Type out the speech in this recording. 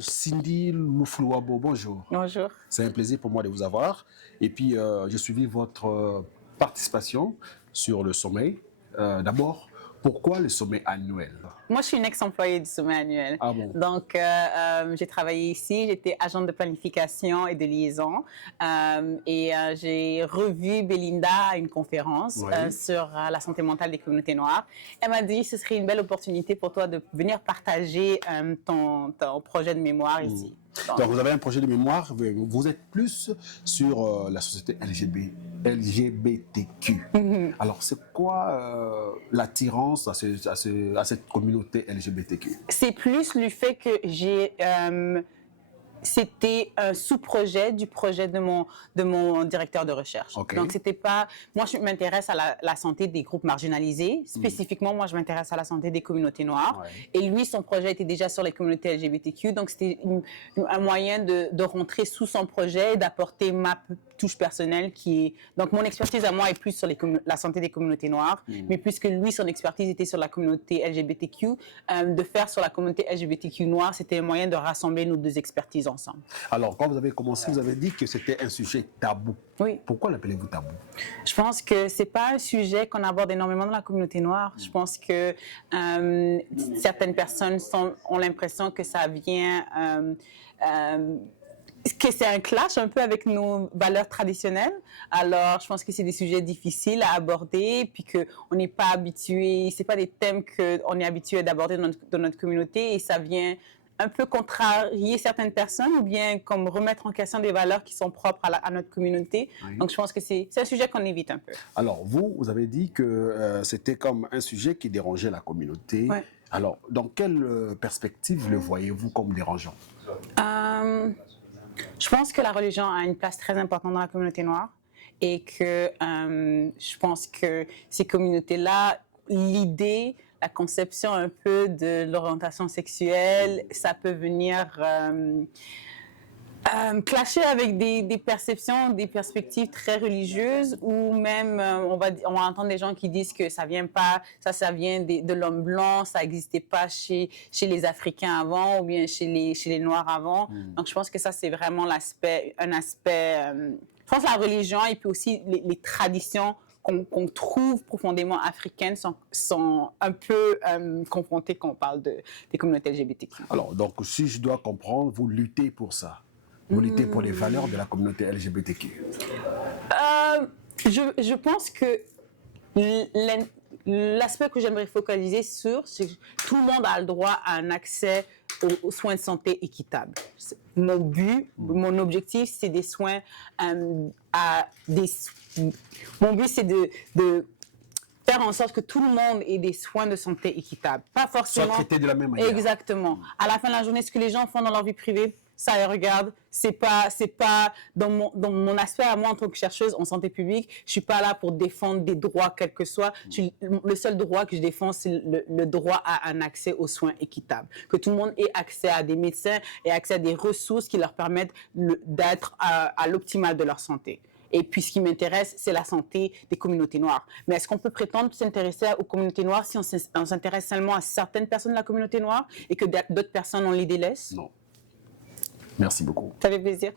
Cindy Louflouabo, bonjour. Bonjour. C'est un plaisir pour moi de vous avoir. Et puis, j'ai suivi votre participation sur le sommet. D'abord, pourquoi le sommet annuel? Moi, je suis une ex-employée du sommet annuel. Ah bon? Donc, j'ai travaillé ici, j'étais agente de planification et de liaison. J'ai revu Belinda à une conférence Oui. sur la santé mentale des communautés noires. Elle m'a dit que ce serait une belle opportunité pour toi de venir partager ton projet de mémoire ici. Donc, vous avez un projet de mémoire, vous êtes plus sur la société LGBTQ. Alors, c'est quoi l'attirance à cette communauté LGBTQ? C'est plus le fait que c'était un sous-projet du projet de mon directeur de recherche. Okay. Donc, c'était pas... Moi, je m'intéresse à la santé des groupes marginalisés. Spécifiquement, moi, je m'intéresse à la santé des communautés noires. Ouais. Et lui, son projet était déjà sur les communautés LGBTQ. Donc, c'était un moyen de rentrer sous son projet et d'apporter ma touche personnelle qui est... Donc, mon expertise à moi est plus sur la santé des communautés noires. Mais puisque lui, son expertise était sur la communauté LGBTQ, de faire sur la communauté LGBTQ noire, c'était un moyen de rassembler nos deux expertises ensemble. Alors, quand vous avez commencé, vous avez dit que c'était un sujet tabou. Oui. Pourquoi l'appelez-vous tabou? Je pense que c'est pas un sujet qu'on aborde énormément dans la communauté noire. Je pense que certaines personnes ont l'impression que ça vient... que c'est un clash un peu avec nos valeurs traditionnelles. Alors, je pense que c'est des sujets difficiles à aborder, puis qu'on n'est pas habitué, c'est pas des thèmes qu'on est habitué d'aborder dans notre communauté, et ça vient un peu contrarier certaines personnes ou bien comme remettre en question des valeurs qui sont propres à notre communauté. Oui. Donc, je pense que c'est un sujet qu'on évite un peu. Alors, vous avez dit que c'était comme un sujet qui dérangeait la communauté. Ouais. Alors, dans quelle perspective le voyez-vous comme dérangeant? Je pense que la religion a une place très importante dans la communauté noire et que je pense que ces communautés-là, l'idée, la conception un peu de l'orientation sexuelle, ça peut venir clasher avec des perceptions, des perspectives très religieuses, ou même on va entendre des gens qui disent que ça vient de l'homme blanc, ça n'existait pas chez les Africains avant, ou bien chez les Noirs avant. Donc je pense que ça c'est vraiment un aspect. Je pense que la religion et puis aussi les traditions qu'on trouve profondément africaines sont un peu confrontées quand on parle des communautés LGBTQ. Alors, donc, si je dois comprendre, vous luttez pour ça. Vous luttez pour les valeurs de la communauté LGBTQ. Je pense que l'aspect que j'aimerais focaliser sur, c'est que tout le monde a le droit à un accès aux soins de santé équitables. Mon but, mon objectif, c'est des soins mon but, c'est de faire en sorte que tout le monde ait des soins de santé équitables. Pas forcément... Soit traité de la même manière. Exactement. À la fin de la journée, ce que les gens font dans leur vie privée, ça les regarde. C'est pas dans mon aspect à moi en tant que chercheuse en santé publique, je suis pas là pour défendre des droits quels que soient. Le seul droit que je défends, c'est le droit à un accès aux soins équitables. Que tout le monde ait accès à des médecins et accès à des ressources qui leur permettent d'être à l'optimal de leur santé. Et puis, ce qui m'intéresse, c'est la santé des communautés noires. Mais est-ce qu'on peut prétendre s'intéresser aux communautés noires si on s'intéresse seulement à certaines personnes de la communauté noire et que d'autres personnes, on les délaisse? Non. Merci beaucoup. Ça fait plaisir.